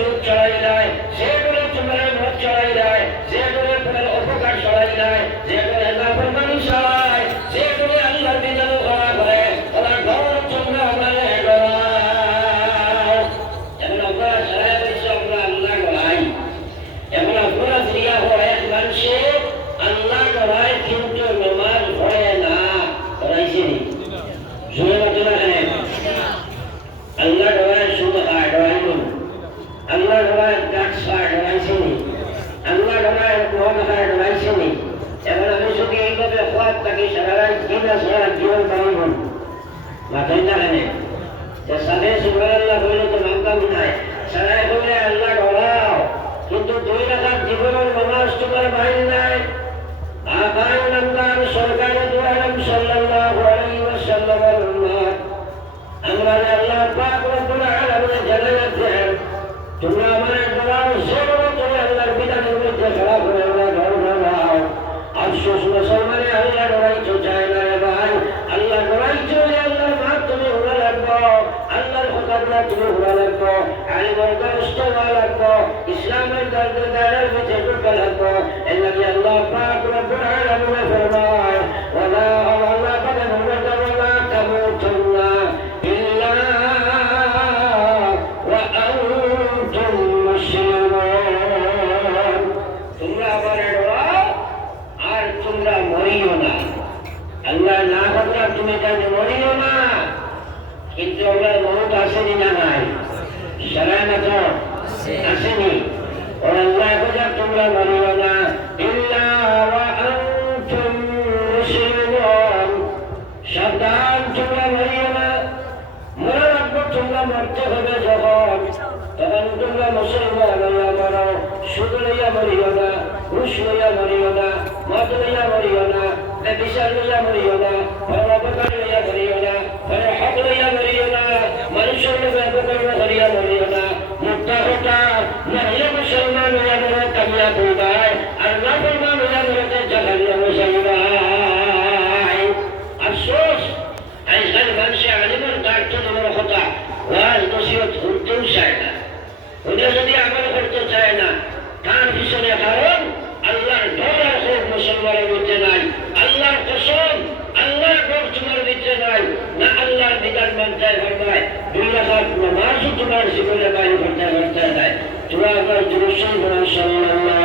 সুদ ছড়াই দেয়, যে করে তোমার মদ ছড়াই দেয়, যে করে তোমার অপকার ছড়াই দেয়, যে করে নাফরমানি ছড়ায়, যে করে আল্লাহর বিধান করা করে, ওরা ঘর তোমরা মানে এখন আমরা সারা বিশ্ব আমরা আল্লাহ করাই। এখন আপনারা ফিরিয়া হয় মানুষে আল্লাহ করায় কিন্তু নমাজ পড়ে না, করাইছে নি শুনে মতো না আল্লাহ করায় সুদ খায় ডরাইনি, আল্লাহ করায় গাছ খায় ডরাইছে নি, আল্লাহ করায় মদ খায় ডরাইছে নি। এখন আমি যদি এইভাবে খোয়াব থাকি সারা রাত দিনা সারা জীবন পাইব মাথায় না কেনে যে সাদে সুবহান আল্লাহ বললে তো মামকাম নাই, সারাই বলে আল্লাহ ডরাও কিন্তু 2 রাকাত জীবনের নামাজ তোমার বাইরে নাই। আকায় নামদার সরকারে দু আলম সাল্লাল্লাহু আলাইহি ওয়াসাল্লামের উম্মত আমরা আল্লাহ পাক রব্বুল আলামিন জানালেন তোমরা আমার দোয়ার জন্য তোমরা আল্লাহর বিধানের মধ্যে খাড়া করে দাও। আফসোস মুসলমানে আল্লাহ ডরাইতে চায় না রে ভাই, আল্লাহ ডরাইতে আল্লাহর মাঠ তুমি ঘোরা লাগবো, আল্লাহর কথাগুলা তুমি ঘোরা লাগবো, আলিমের দরস্ত হওয়া লাগবো, ইসলামের দায়রার মধ্যে ঢুকা লাগবো। এর লাগে আল্লাহ পাক রব্বুল আলামিন ফরমায় ওয়ালা আল্লাহ পাক বলেন ওয়ালা তামুতুন্না ইল্লা ওয়া আনতুম মুসলিমুন। তোমরা আমারে ডরাও আর তোমরা মরিও না। আল্লাহ না কথা তুমি তাকে মরিও না, কিন্তু আমরা মত আসেনি না নাই সারা মতো আসেনি। ওর আল্লাহ কথা তোমরা মরিও না ইল্লা ওয়া আনতুম মুসলিমুন। সাবধান তোমরা মরিও না, মরা রাখবো তোমরা মরতে হবে যখন তখন তোমরা মুসলমান হইয়া মরো। সুদ লইয়া মরিও না, ঘুষ লইয়া মরিও না, মদ লইয়া মরিও না, ব্যভিচার লইয়া মরিও না, অপকার লইয়া মরিও না, হক লইয়া মরিও না, মানুষের লোকে অপকর্ম করিয়া মরিও না। মুক্তা হতা মহিলা মুসলমান হইয়া মরে কামিয়া করবাই আর নাফরমান হইয়া মরতে জাহান্নামে যাইবাই। আফসোস আজকাল মানুষে আলিমের দায়িত্ব নেওয়ার কথা ওয়াজ নসিহত শুনতেও চায় না, উনি যদি আমল করতে চায় না তার পিছনে কারণ আল্লাহর ডর আর খৌফ মুসলমানের মধ্যে নাই। আল্লাহর কসম আল্লাহর ডর তোমার ভিতরে নাই না, আল্লাহর বিধান মানতে পারবাই 2 রাকাত নামাজও তোমার জীবনে বাইরে করতে পারতে নাই। তোরা আবার দুরূদ সাল্লাল্লাহু